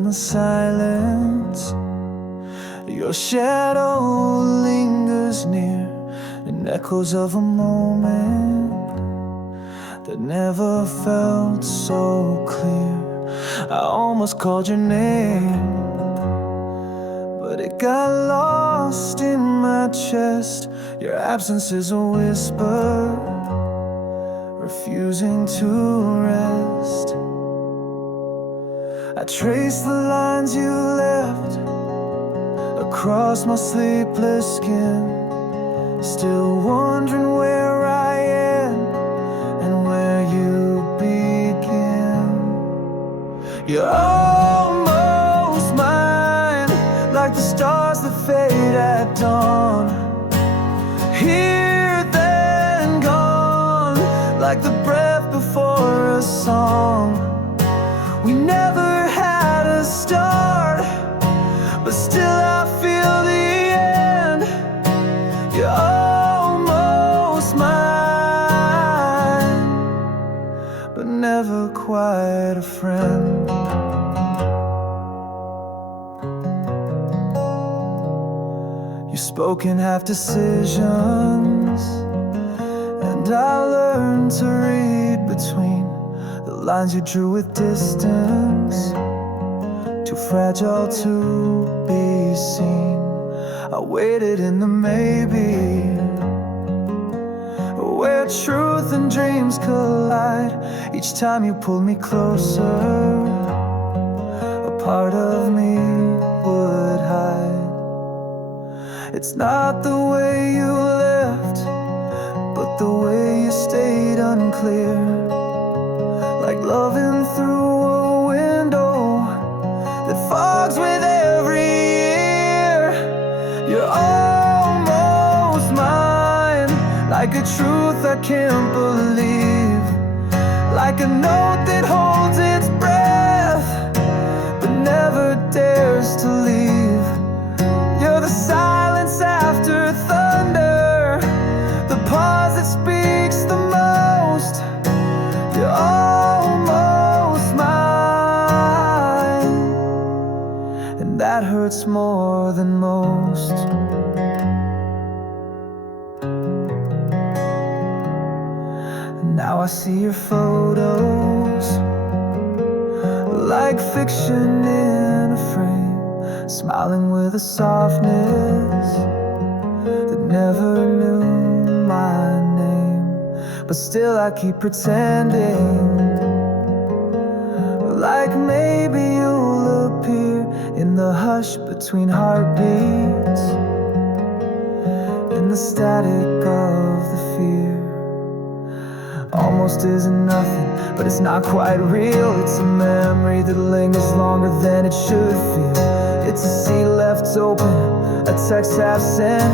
in the silence. Your shadow lingers near, and echoes of a moment that never felt so clear. I almost called your name, but it got lost in my chest. Your absence is a whisper, refusing to rest. I trace the lines you left across my sleepless skin, still wondering where I am and where you begin. You're almost mine, like the stars that fade at dawn. Here then gone, like the breath before a song. We never had a start, but still I feel the end. You're almost mine, but never quite a friend. You spoke in half decisions, and I learned to read between the lines you drew with distance, too fragile to be seen. I waited in the maybe, where truth and dreams collide. Each time you pulled me closer, a part of me would hide. It's not the way you left, but the way you stayed unclear, like loving through a window that fogs with every year. You're almost mine, like a truth I can't believe, like a note that holds its breath but never dares to leave. You're the silence after thunder, the pause that speaks the most. You're almost mine, and that hurts more than most. Now I see your photos, like fiction in a frame, smiling with a softness that never knew my name. But still I keep pretending, like maybe you'll appear in the hush between heartbeats, in the static of the fear. Almost isn't nothing, but it's not quite real. It's a memory that lingers longer than it should feel. It's a seat left open, a text half sent,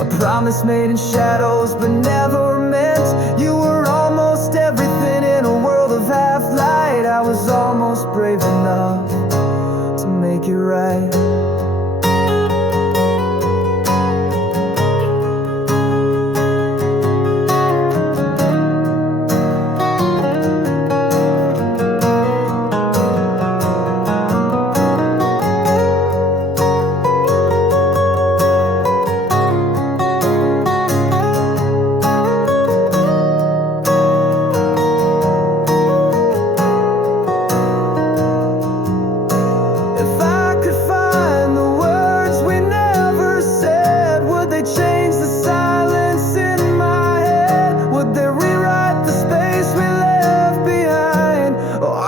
a promise made in shadows but never meant. You were almost everything in a world of half light. I was almost brave enough to make it right.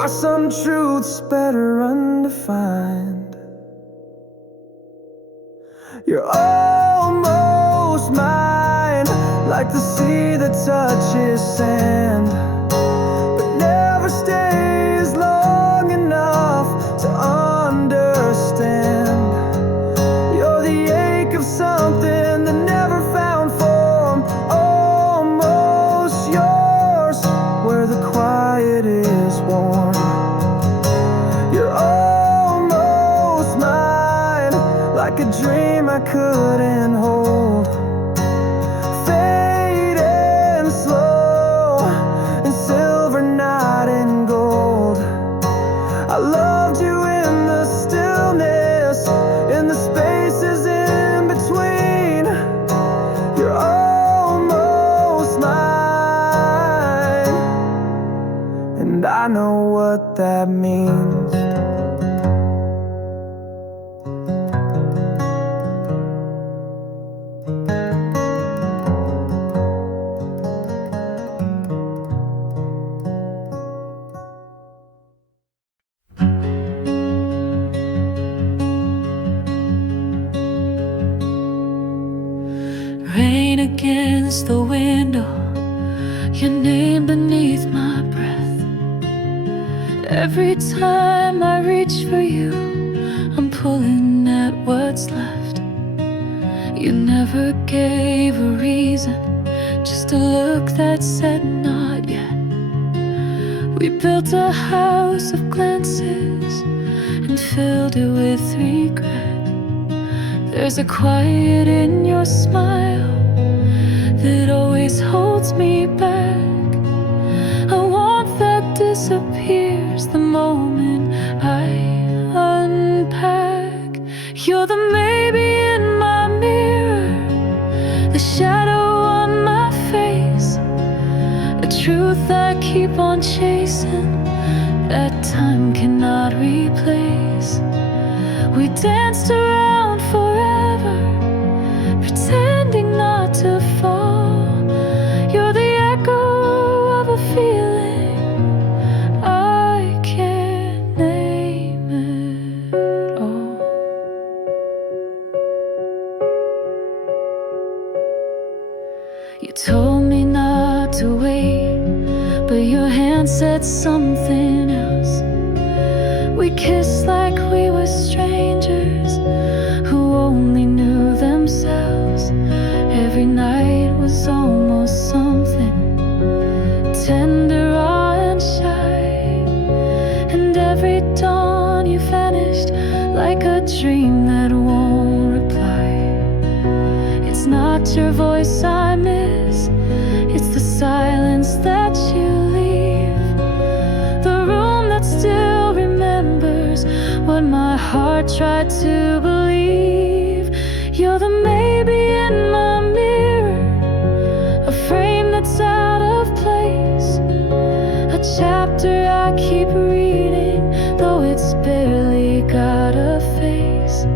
Some truths better undefined. You're almost mine, like the sea that touches sand, but never stays long enough to understand. You're the ache of something that never found form, almost yours, where the quiet is warm. You're almost mine, like a dream I couldn't hold, fading slow in silver, not in gold. I loved you in the what that means. Rain against the window, your name beneath my breath. Every time I reach for you, I'm pulling at what's left. You never gave a reason, just a look that said not yet. We built a house of glances and filled it with regret. There's a quiet in your smile that always holds me back, a warmth that disappears the moment I unpack. You're the maybe in my mirror, the shadow on my face, a truth I keep on chasing that time cannot replace. We danced around forever, pretending not to fall. You're the echo of a feeling I can't name at all. You told me not to wait, but your hand said something else. We kissed like we were strangers who only knew themselves. Every night was almost something tender, raw and shy, and every dawn you vanished like a dream that won't reply. It's not your voice I miss, it's the silence that you leave, the room that still remembers what my heart tried to believe. You're the maybe in my mirror, a frame that's out of place, a chapter I keep reading, though it's barely got a face.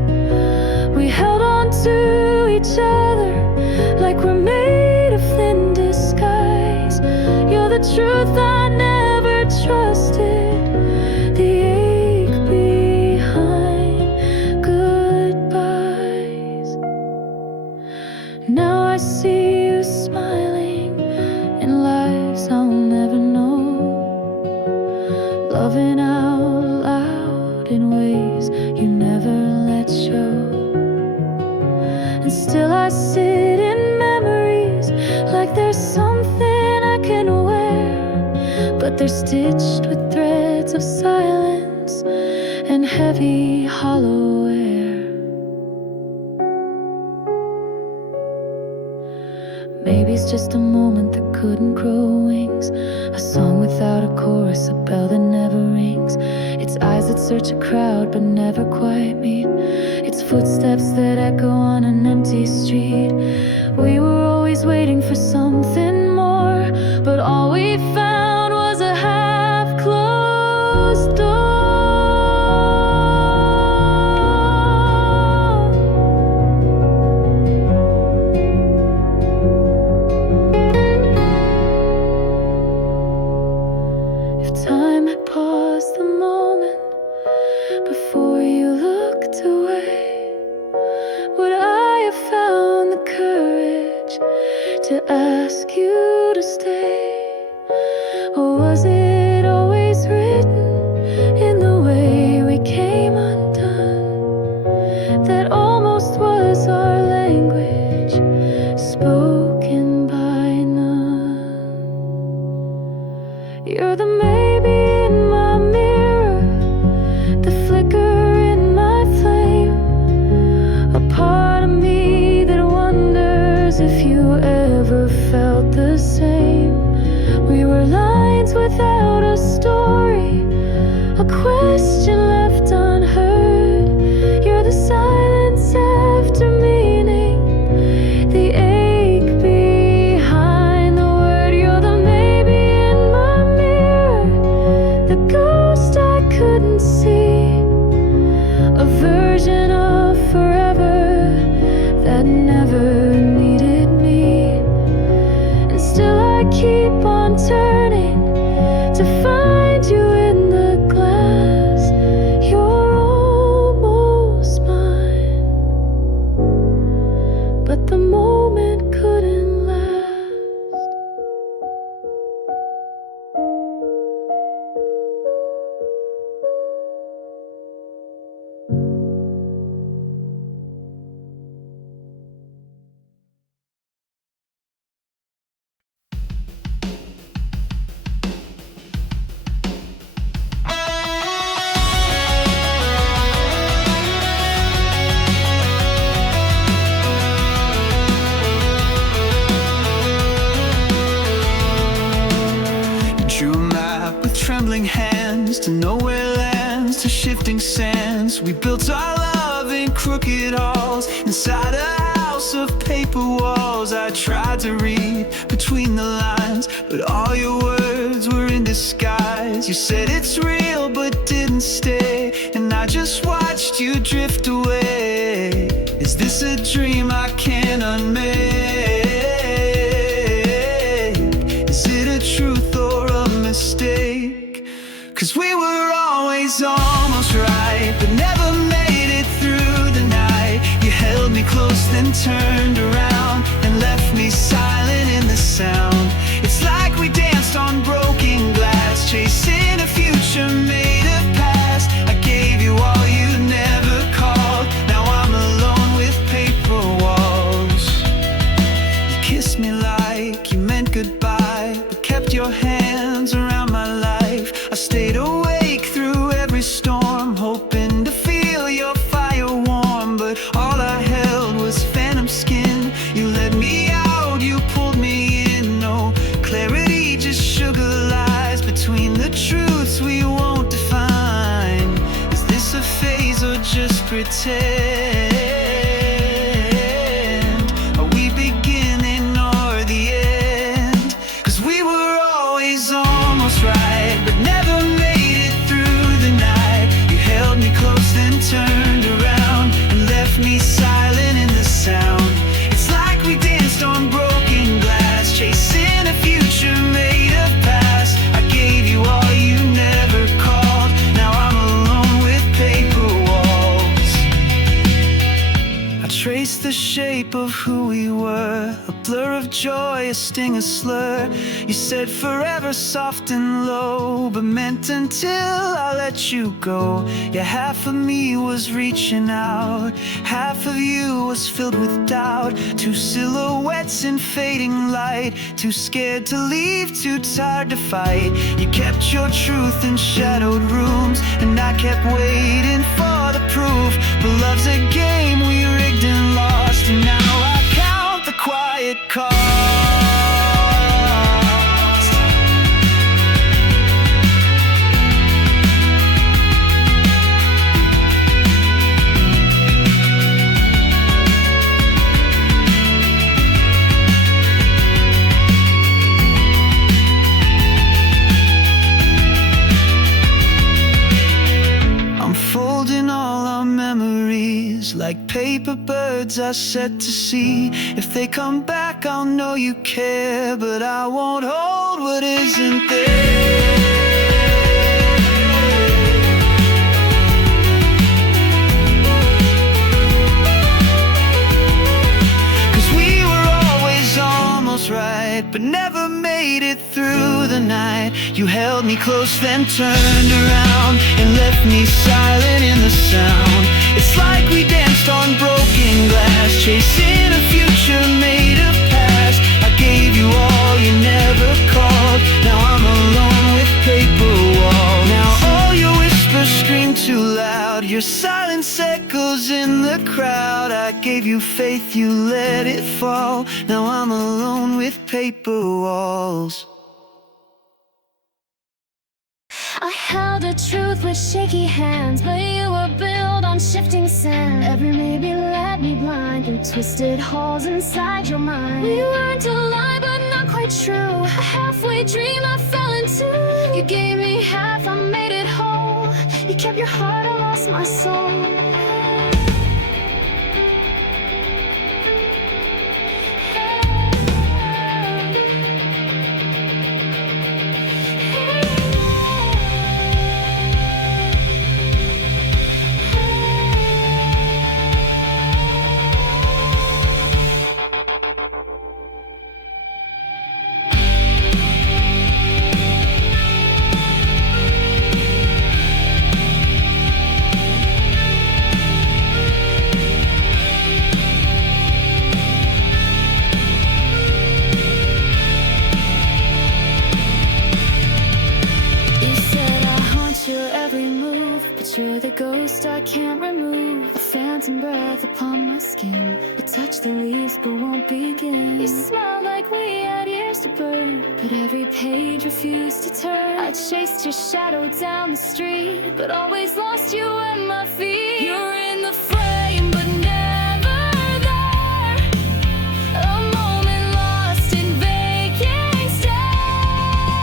We held on to each other like we're made of thin disguise. You're the truth I never trusted, the ache behind goodbyes. Now I see you smiling in lives I'll never know, loving out loud in ways you never let show. And still I sit in memories like there's something I can wear, but they're stitched with threads of silence and heavy hollow air. Maybe it's just a moment that couldn't grow wings, a song without a chorus, a bell that never rings. It's eyes that search a crowd but never quite meet. It's footsteps that echo on an empty street. We were always waiting for something more, but all we found was a half-closed door. If time had paused the moment before you looked away, would I have found the courage to ask you to stay? Or was it always written in the way we came undone, that almost was our language, spoken by none? You're the maybe in my mirror, the flicker in my flame, a part of me that wonders if you ever felt the same. We were lines without a story, a question left unheard. You're the silence after meaning, the ache behind the word. You're the maybe in my mirror, the ghost distance. We built our love in crooked halls, inside a house of paper walls. I tried to read between the lines, but all your words were in disguise. You said it's real but didn't stay, and I just watched you drift away. Is this a dream I can't unmake? Is it a truth or a mistake? 'Cause we were always almost right, but never made it through the night. You held me close, then turned around and left me silent in the sound. It's like we danced on broken glass, chasing a future made of past. I gave you all you never called. Now I'm alone with paper walls. You kissed me like you meant goodbye, but kept your hands around my life. I stayed awake through every storm, hoping to feel your fire warm, but all I held was phantom skin. You let me out, you pulled me in. No clarity, just sugar lies between the truths we won't define. Is this a phase or just pretend? Are we beginning or the end? 'Cause we were always almost right, but never made it through the night. You held me close, then turned around and left me silent in the sound. It's like we danced on broken glass, chasing a future made of past. I gave you all you never called. Now I'm alone with paper walls. I traced the shape of who we were, a blur of joy, a sting, a slur. You said forever soft and low, but meant until I let you go. Yeah, half of me was reaching out, half of you was filled with doubt. Two silhouettes in fading light, too scared to leave, too tired to fight. You kept your truth in shadowed rooms, and I kept waiting for the proof. But love's a game we rigged and lost, and now I count the quiet cost. I'm folding all our memories like paper birds I set to sea. If they come back, I'll know you care, but I won't hold what isn't there. 'Cause we were always almost right, but never made it through the night. You held me close, then turned around and left me silent in the sound. It's like we danced on broken glass, chasing a future made of past. I gave you all you never called. Now I'm alone with paper walls. Now all your whispers scream too loud, your silence echoes in the crowd. I gave you faith, you let it fall. Now I'm alone with paper walls. I held a truth with shaky hands, but you were built on shifting sand. Every maybe led me blind through twisted holes inside your mind. We weren't a lie, but not quite true. A halfway dream I fell into. You gave me half, I made it whole. You kept your heart, I lost my soul. I can't remove, a phantom breath upon my skin. I touch the leaves but won't begin. You smiled like we had years to burn, but every page refused to turn. I chased your shadow down the street, but always lost you at my feet. You're in the frame but never there, a moment lost in vacant stare.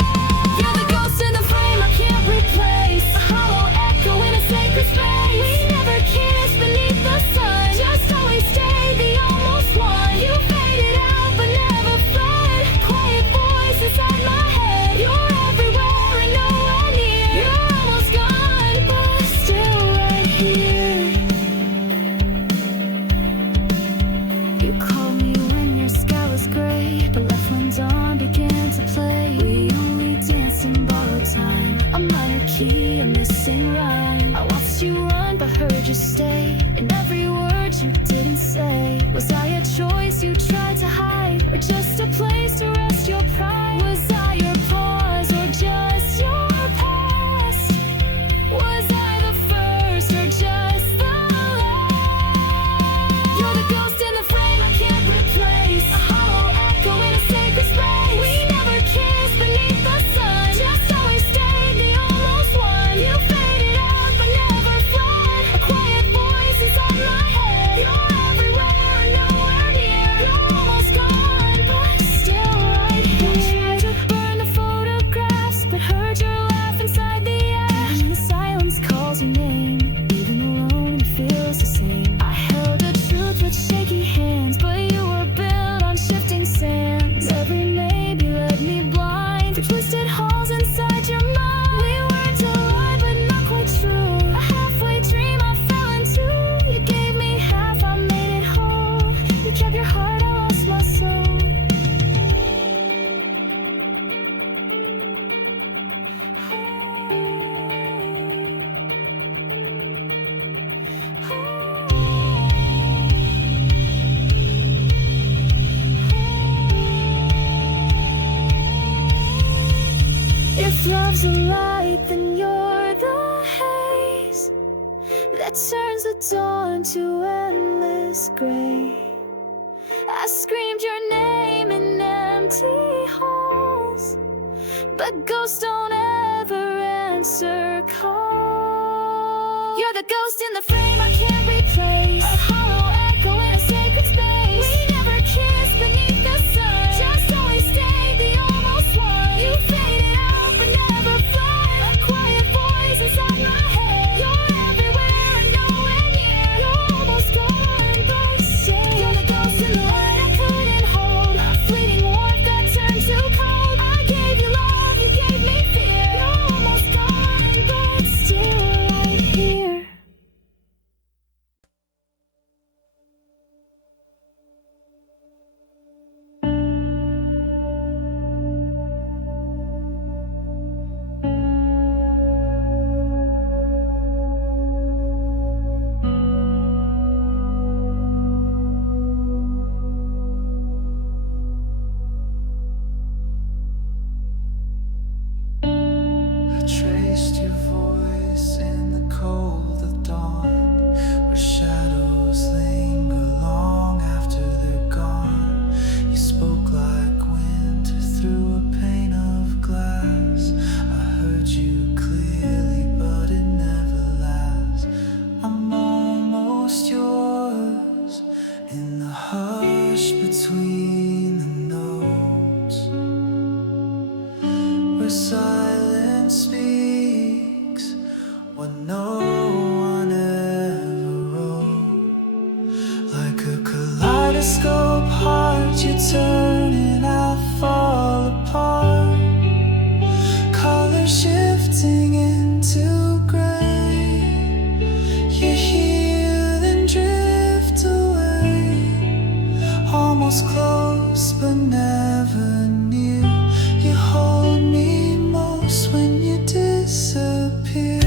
You're the ghost in the frame I can't replace, a hollow echo in a sacred space. We never kissed beneath the sun, just always stayed the almost one. You faded out but never fled, quiet voice inside my head. You're everywhere and nowhere near. You're almost gone but still right here. You called me when your sky was gray, but left when dawn began to play. We only danced in borrowed time, a minor key, a missing rhyme. I watched you run but heard you stay, and every word you didn't say. Was I a choice you tried to hide, or just a place to rest your pride? Was I your pause or just your past? Was I the first or just the last? You're the ghost in the frame I can't replace, a hollow echo in a sacred space. We never kissed beneath the sun, just always stayed the almost one. You faded out but never fled, a quiet voice inside my head. You're everywhere and nowhere near. You're almost gone but still right here. Tried to burn the photographs but heard your laugh inside the ash. And the silence calls your name, even alone it feels the same. I held a truth with shaky hands, but you were built on shifting sands. Every maybe led me blind through twisted halls inside your mind. We weren't alive but not quite true, a halfway dream I fell into. You gave me half, I made it whole. You kept your heart, I lost my soul. If love's a light, then you're the haze that turns the dawn to endless gray. I screamed your name in empty halls, but ghosts don't ever answer calls. You're the ghost in the frame I can't replace, a hollow echo in a sacred space. We never kissed beneath the sun, just always stayed the almost one. You faded out but never fled, a quiet voice inside my head. You're everywhere and nowhere near. You're almost gone but still. You're the ghost in the light I couldn't hold, a fleeting warmth that turned to cold. I gave you love, you gave me fear. You're almost gone but still right here. I traced your voice in the cold of dawn, where shadows linger long after they're gone. You spoke like winter through a pane of glass. I heard you clearly, but it never lasts. I'm almost yours in the hush between the notes, where silence speaks what no one ever wrote. Like a kaleidoscope heart, you turn and I fall apart. Color shifting into gray. You heal and drift away, almost close but never near. You hold me most when you disappear.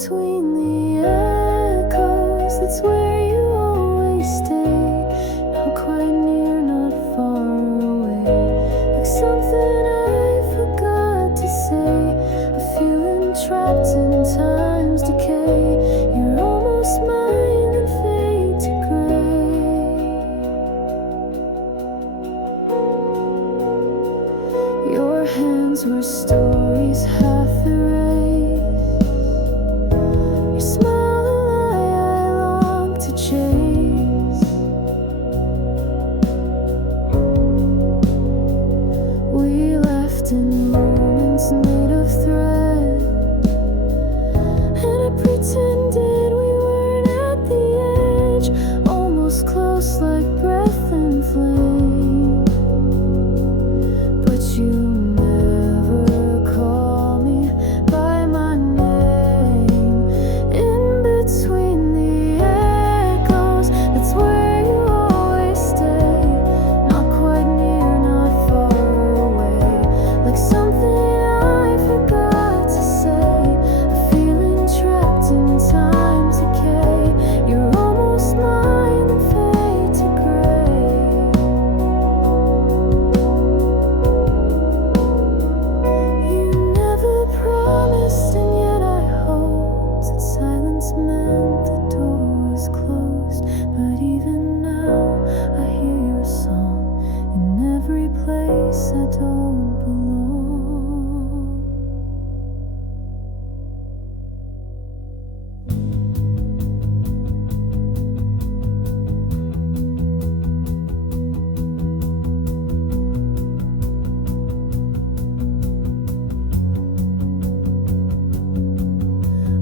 between the echoes, that's where you always stay. Not quite near, not far away, like something I forgot to say. A feeling trapped in time's decay. You're almost mine and fade to gray. Your hands were stories half erased. Your smile a lie I long to chase. We left in moments made of thread, and I pretended we weren't at the edge, almost close like breath and flame. But you never call me by my name. In between the echoes, that's where you always stay. Not quite near, not far away, like something I forgot to say. A feeling trapped in time's decay. You're almost mine and fade to gray. You never promised, and yet I hoped that silence meant the door was closed. But even now I hear your song in every place I don't belong.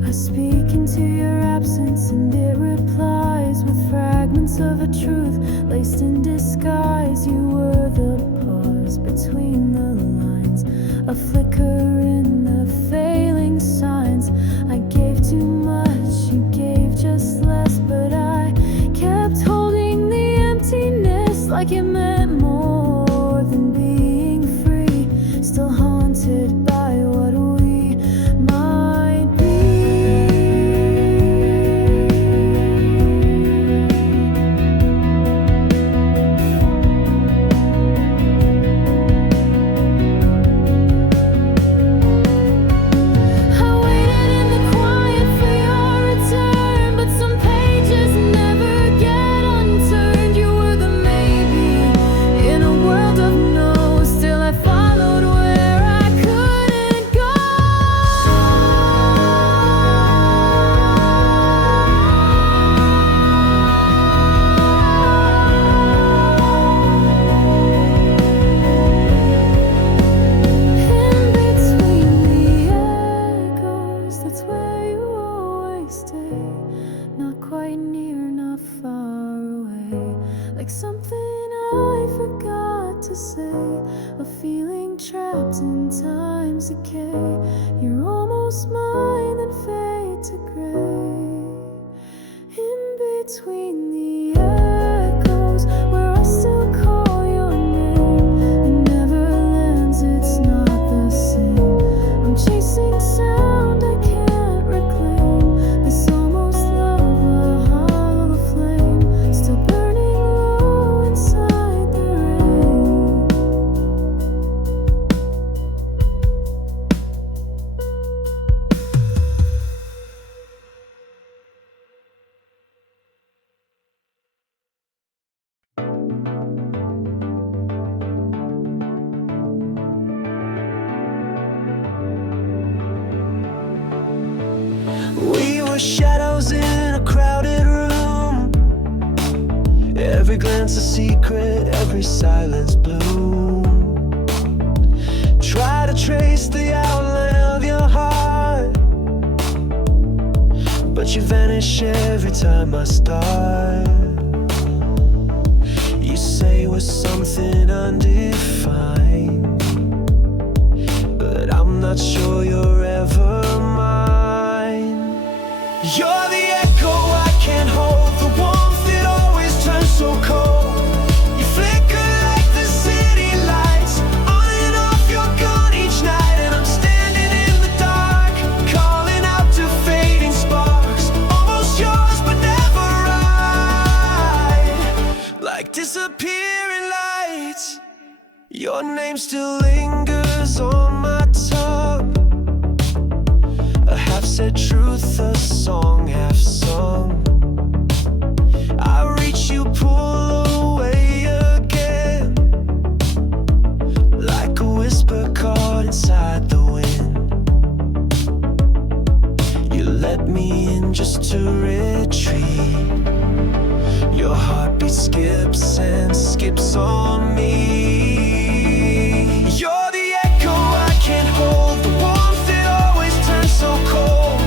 I speak into your absence, and it replies with fragments of a truth laced in disguise. You were the pause between the lines, a flicker in the failing signs. I gave too much, you gave just less, but I kept holding the emptiness like it meant more than being free. Still haunted by what we might be. I waited in the quiet for your return, but some pages never get unturned. You were the maybe in a world of no. Still I followed where I couldn't go. In between the echoes, that's where you always stay. Not quite near, not far away, like something I forgot to say. A feeling trapped in time's decay. You're almost mine, then fade to gray. In between the echoes, where I still call your name. It never lands, it's not the same. I'm chasing sound I can't reclaim. This almost love, a hollow flame, still burning low inside the rain. We were shadows in a crowded room. Every glance a secret, every silence bloom. Try to trace the outline of your heart, but you vanish every time I start. You say we're something undefined, but I'm not sure you're ever mine. You're the echo I can't hold, the warmth that always turns so cold. You flicker like the city lights, on and off, you're gone each night. And I'm standing in the dark, calling out to fading Your name still lingers on my tongue. A half-said truth, a song half sung. I reach, you pull away again, like a whisper caught inside the wind. You let me in just to retreat. Your heartbeat skips and skips on me. You're the echo I can't hold, the warmth that always turns so cold.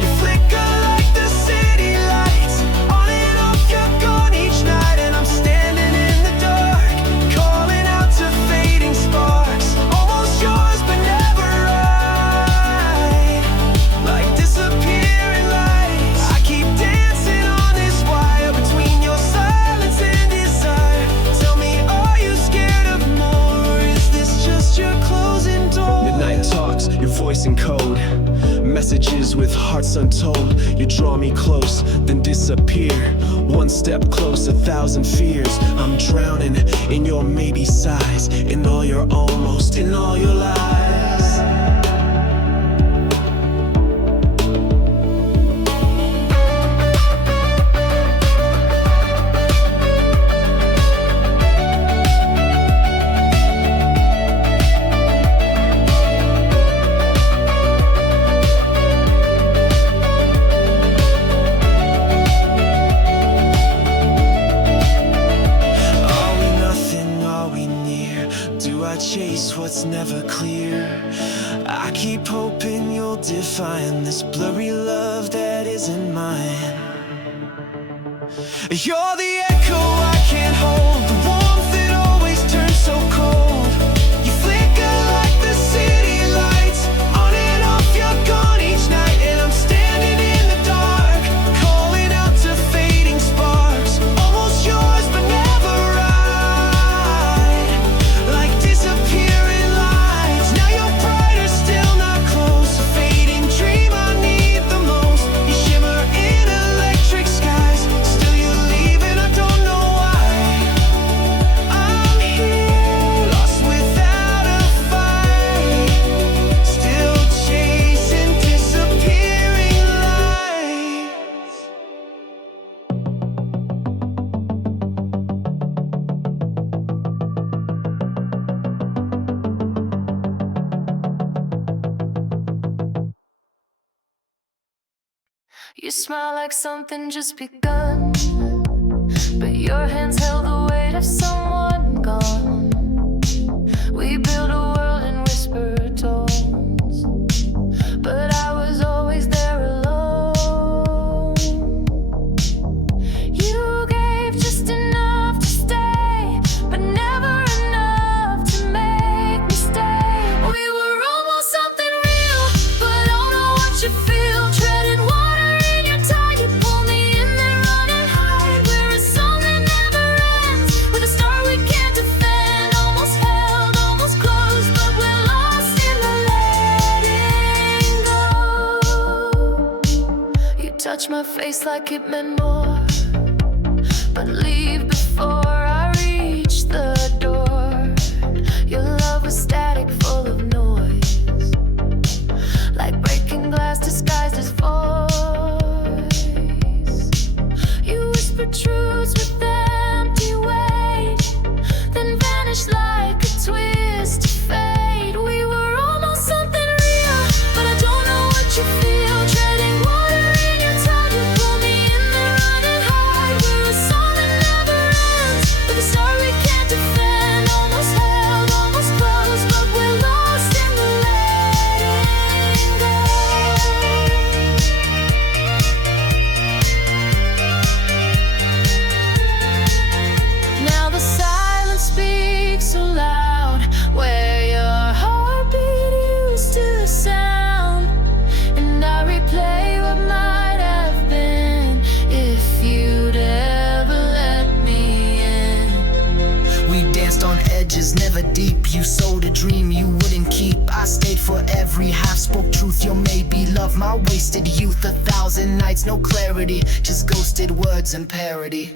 You flicker like the city lights, on and off, you're gone each night. And I'm standing in the dark, calling out to fading sparks. Almost yours but never right, like disappearing lights. I keep dancing on this wire between your silence and desire. Tell me, are you scared of more, or is this just your closing door? Midnight talks, your voice in code, messages with hearts untold. You draw me close, then disappear. One step close, 1,000 fears. I'm drowning in your maybe sighs, in all your almost, in all your lies. Chase what's never clear. I keep hoping you'll define this blurry love that isn't mine. You're the echo I can't hold, the warmth that always turns so cold. You flicker like the city lights, on and off, you're gone each night. And I'm standing in the dark, calling out to fading sparks. Almost yours but never right, like disappearing lights. Now you're brighter, still not close. A fading dream I need the most. You shimmer in electric skies, still you leave and I don't know why. I'm here, lost without a fight, still chasing disappearing lights. You smile like something just begun, but your hands held the weight of someone gone. We built a world in whispered tones, but I was always there alone. You gave just enough to stay, but never enough to make me stay. We were almost something real, but I don't know what you feel. Treading water in your tide, you pull me in, then run and hide. We're a song that never ends, with a star we can't defend. Almost held, almost close, but we're lost in the letting go. You touch my face like it meant more, but leave before I reach the door. Your love was static, full of noise, like breaking glass disguised as voice. You whispered truths with empty weight, then vanished like a twist of fate. We were almost something real, but I don't know what you feel. Treading water in your tide, you pull me in, then run and hide. We're a song that never ends, with a star we can't defend. Almost held, almost close, but we're lost in the letting go. Now the silence speaks so loud, where your heartbeat used to sound. And I replay what might have been, if you'd ever let me in. We danced on edges, never deep. You sold a dream you wouldn't keep. I stayed for every half, spoke truth. Your maybe love, my wasted youth. 1,000 nights, no clarity, just ghosted words and parody.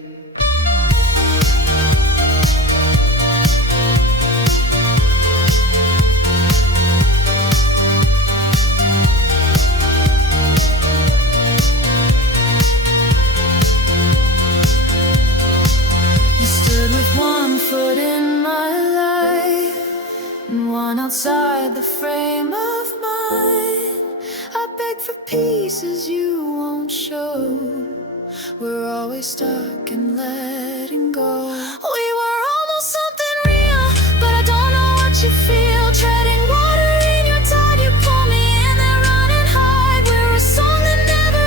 places you won't show. We're always stuck in letting go. We were almost something real, but I don't know what you feel. Treading water in your tide, you pull me in, then run and hide. We're a song that never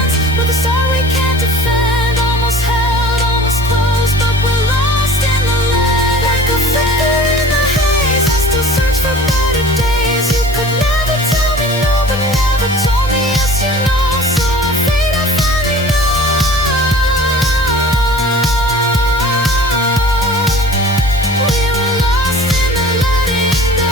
ends, with a star we can't defend. Almost held, almost close, but we're lost in the land. Like a flicker in the haze, I still search for better days. You could never tell me no, but never told me yes, you know. So afraid I finally know. We were lost in the letting go.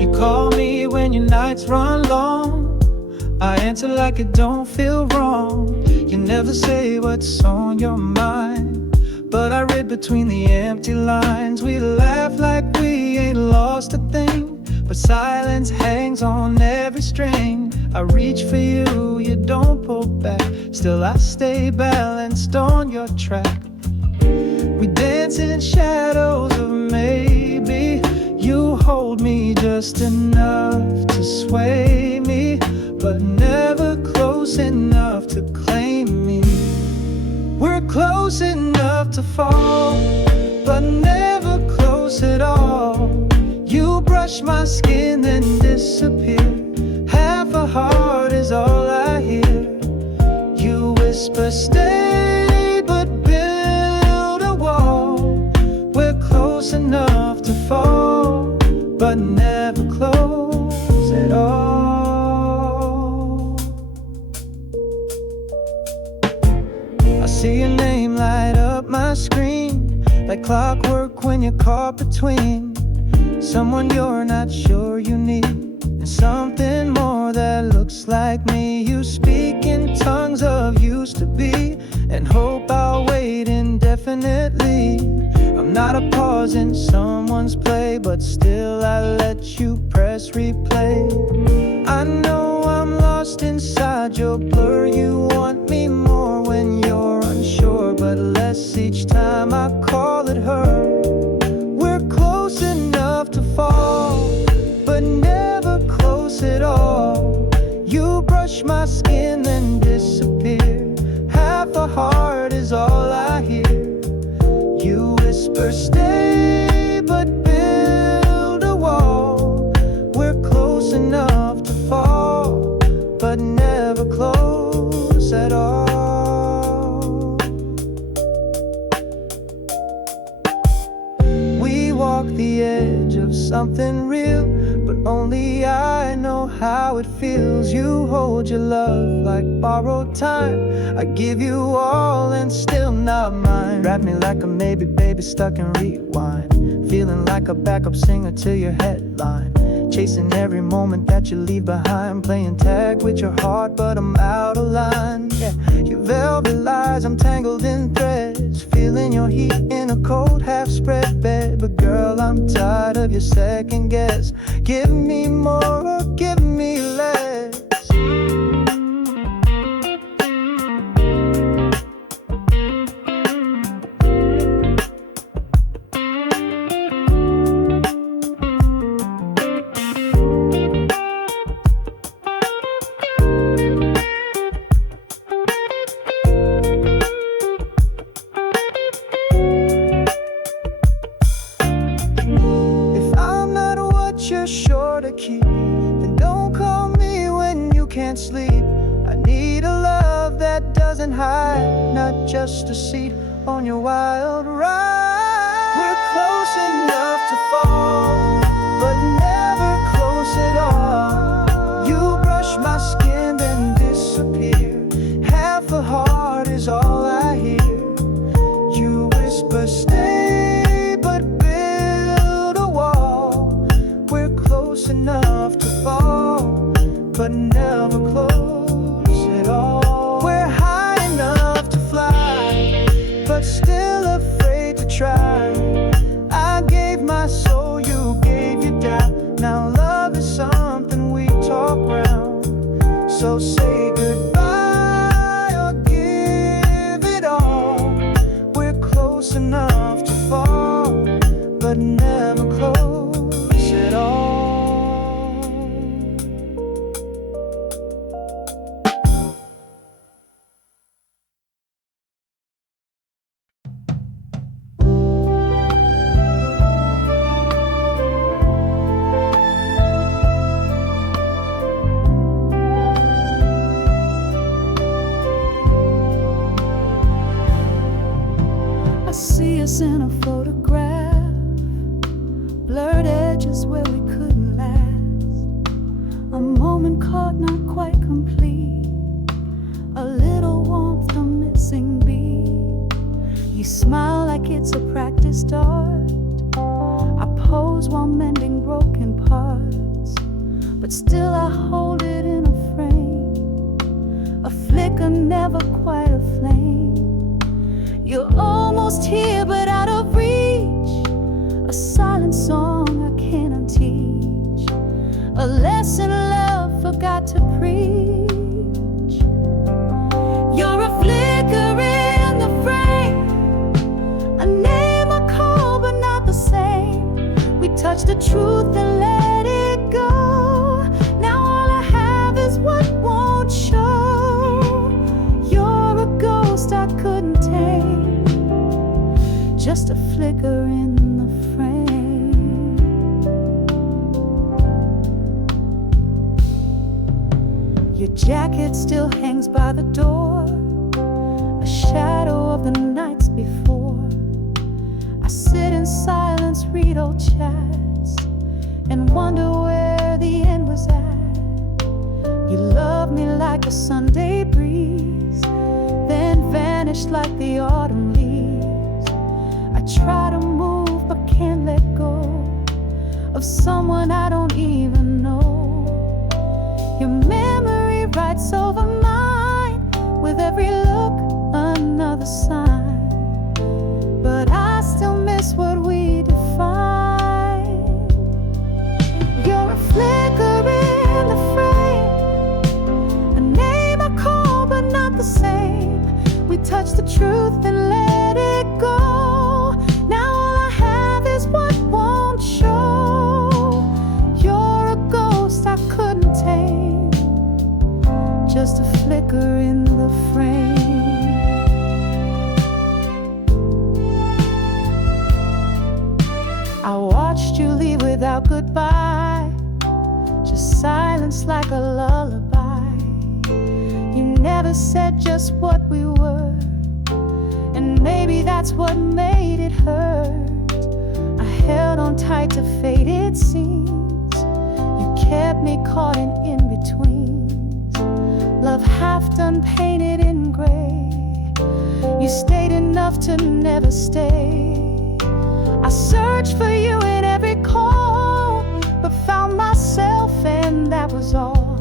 You call me when your nights run long. I answer like it don't feel wrong. You never say what's on your mind, but I read between the empty lines. We laugh like we ain't lost a thing, but silence hangs on every string. I reach for you, you don't pull back. Still I stay balanced on your track. We dance in shadows of maybe. You hold me just enough to sway me, but never close enough to claim me. We're close enough to fall, but never close at all. You brush my skin then disappear. Half a heart is all I hear. You whisper stay, but build a wall. We're close enough to fall, but never close at all. I see your name light up my screen, like clockwork when you're caught between someone you're not sure you need, and something more that looks like me. You speak in tongues of used to be, and hope I'll wait indefinitely. I'm not a pause in someone's play, but still I let you press replay. I know I'm lost inside your blur. You want me more when you're unsure, but less each time I call it her. We're close enough to fall, but never close at all. You brush my skin then disappear. Half a heart is all I hear. You whisper stay, but build a wall. We're close enough to fall, but never close at all. We walk the edge of something real, but only I know how it feels. You hold your love like borrowed time. I give you all and still not mine. Wrap me like a maybe, baby, stuck in rewind. Feeling like a backup singer to your headline. Chasing every moment that you leave behind. Playing tag with your heart, but I'm out of line. Yeah, your velvet lies, I'm tangled in threads. Feeling your heat in a cold half-spread bed. But girl, I'm tired of your second guess. Give me more or give me less. You're sure to keep, then don't call me when you can't sleep. I need a love that doesn't hide, not just a seat on your wild ride. We're close enough to fall, but never close at all. You brush my skin then disappear. say goodbye or give it all. We're close enough to fall, but never close at all. I see us in a photograph, blurred edges where we couldn't last. A moment caught, not quite complete. A little warmth, a missing beat. You smile like it's a practice start. I pose while mending broken parts, but still I hold it in a frame. A flicker, never quite a flame. You're almost here but out of reach. A silent song I can't unteach. A lesson love forgot to preach. You're a flicker in the frame, a name I call but not the same. We touch the truth and let it go. Now all I have is what won't show. You're a ghost I couldn't tame, just a flicker in the frame. Your jacket still hangs by the door, a shadow of the nights before. I sit in silence, read old chats, and wonder where the end was at. You love me like a Sunday breeze, then vanished like the autumn leaves. I try to move but can't let go of someone I don't even know. Your memory writes over mine, with every look another sign. But I still miss what we defined. You're a flicker in the frame, a name I call but not the same. We touch the truth and let it go. Now all I have is what won't show. You're a ghost I couldn't tame, just a flicker in the frame. I watched you leave without goodbye, just silence like a lullaby. You never said just what we were, and maybe that's what made it hurt. I held on tight to faded scenes. You kept me caught in in-betweens. Love half done, painted in gray. You stayed enough to never stay. I searched for you in every call, but found myself and that was all.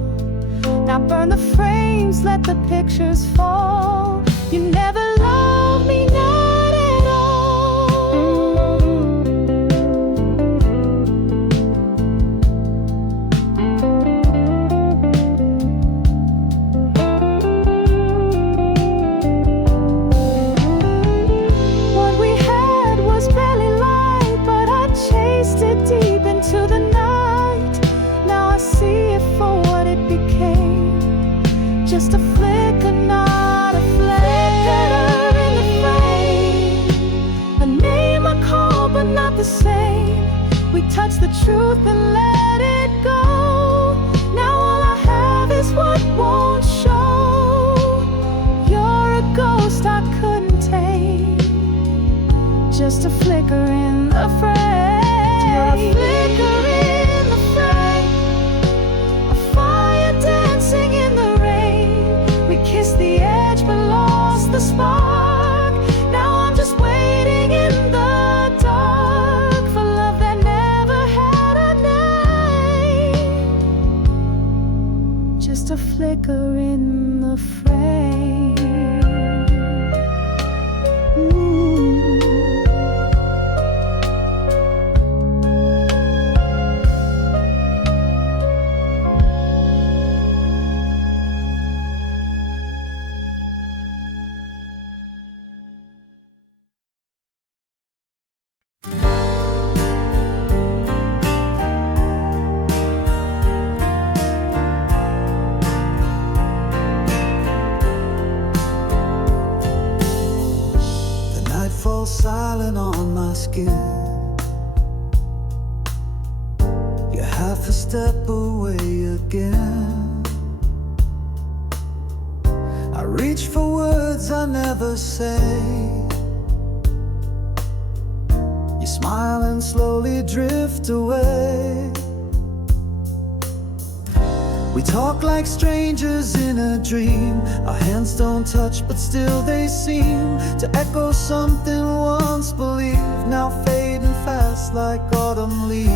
Now burn the frames, let the pictures fall. You never loved me, not at all. What we had was barely light, but I chased it deep into the night. Now I see it for what it became, just a flicker, not a flame. In the frame, a name I call but not the same. We touch the truth and let it go. Now all I have is what won't show. You're a ghost I couldn't tame, just a flicker in the frame. You're a flicker in the frame, a fire dancing in the rain. We kissed the edge but lost the spark. Now I'm just waiting in the dark for love that never had a name, just a flicker in the frame. my skin. You're half a step away again. I reach for words I never say. You smile and slowly drift away. We talk like strangers in a dream. Our hands don't touch, but still they seem to echo something once believed, now fading fast like autumn leaves.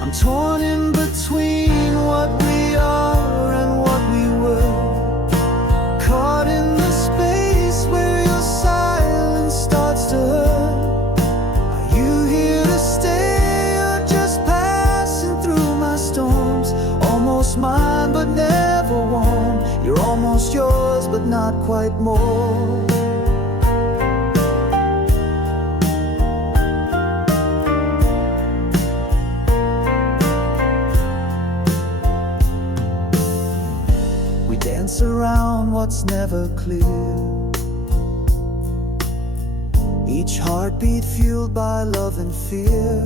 I'm torn in between what we are and what we were, caught in the space where your silence starts to hurt. Are you here to stay or just passing through my storms? Almost mine but never warm. You're almost yours but not quite more. Dance around what's never clear. Each heartbeat fueled by love and fear.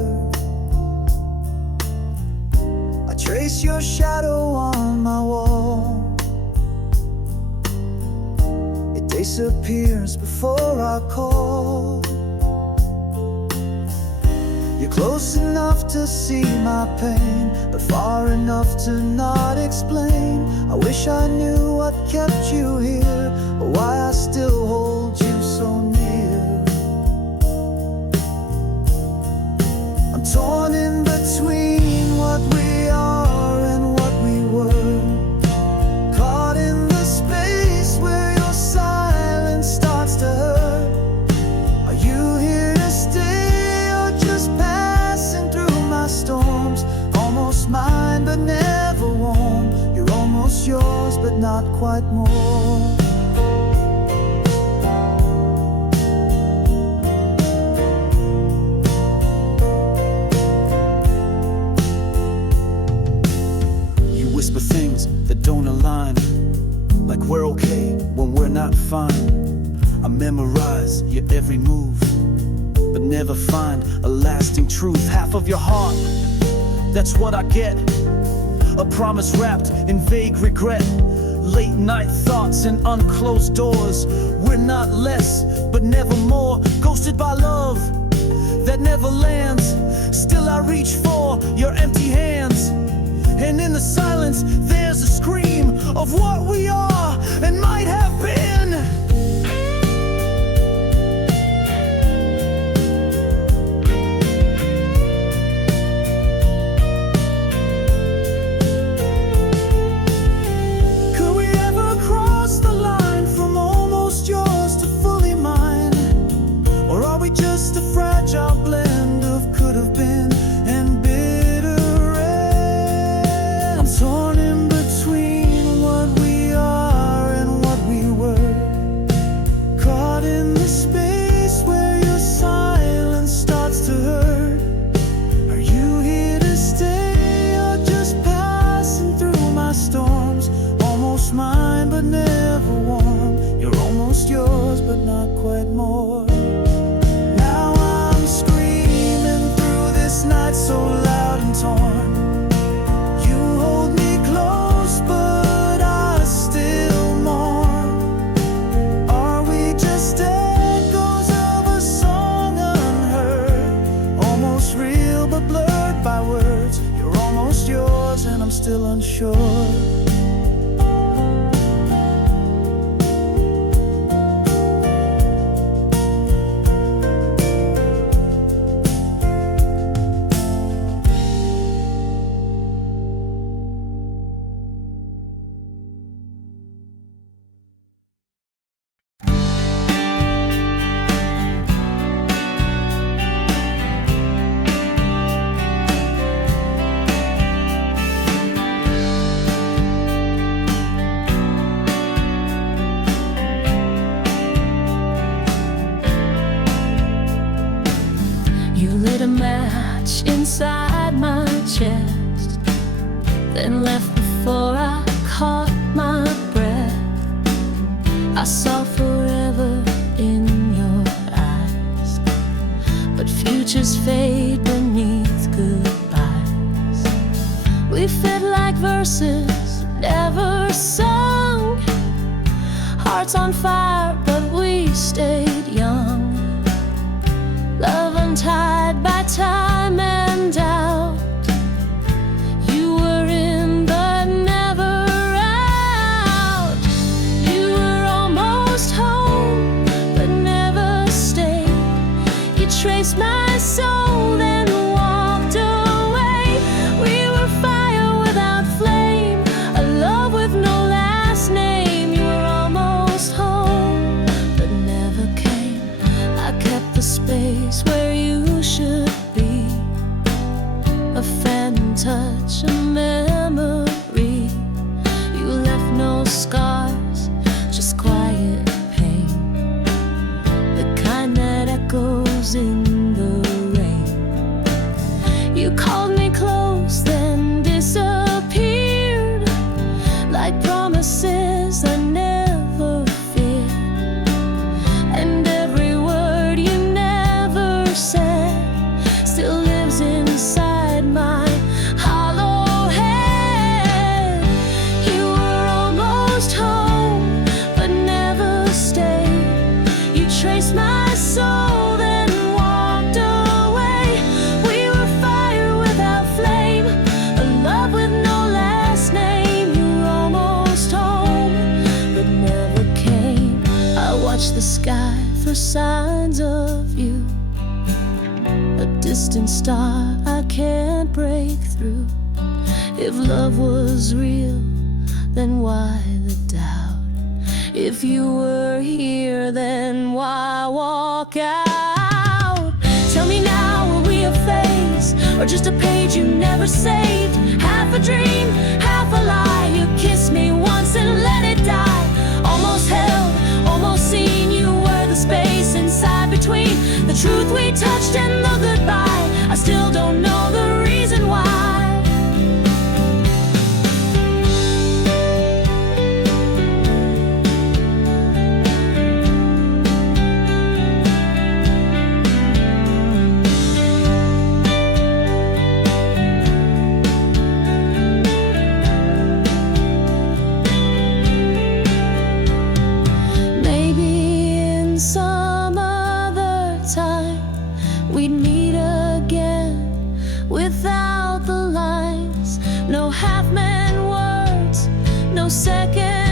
I trace your shadow on my wall. It disappears before I call. You're close enough to see my pain, but far enough to not explain. I wish I knew what kept you here, or why I still hold you so near. I'm torn in between what we are and what we were, caught in the space where your silence starts to hurt. Are you here to stay or just passing through my storms? Almost mine but never warm. You're almost yours but not quite more. You whisper things that don't align, like we're okay when we're not fine. I memorize your every move, but never find a lasting truth. Half of your heart, that's what I get. A promise wrapped in vague regret. Late night thoughts and unclosed doors. We're not less, but never more. Ghosted by love that never lands. Still I reach for your empty hands. And in the silence there's a scream of what we are and might have been. Just a fragile blend of could have been and bitter end. I'm torn in between what we are and what we were, caught in the space where your silence starts to hurt. Are you here to stay or just passing through my storms? Almost mine but never warm. You're almost yours but not quite more. Night so loud and torn. You hold me close, but I still mourn. Are we just echoes of a song unheard? Almost real but blurred by words. You're almost yours and I'm still unsure. A match inside my chest, then left before I caught my breath. I saw forever faded like verses never sung. Hearts on fire, but we stayed young. Love untied by time and doubt. You were in but never out. You were almost home, but never stayed. You traced my soul, then walked away. We were fire without flame, a love with no last name. You were almost home, but never came. I kept the space where you should be, a phantom touch, a memory. You left no scars, just quiet pain, the kind that echoes in the rain. You called me close, then disappeared, like promises I never feared. And every word you never said still lives inside my hollow head. You were almost home, but never stayed. You traced my soul, then walked away. We were fire without flame, a love with no last name. You were almost home, but never came. I watched the sky for signs of you, a distant star I can't break through. If love was real, then why the doubt? If you were here, then why walk out? Tell me now, were we a phase, or just a page you never saved? Half a dream, half a lie. You kissed me once and let it die. Almost held, almost seen. You were the space inside between the truth we touched and the goodbye. I still don't know the reason why. Maybe in some other time we'd meet again, without the lines. No half-meant words, no second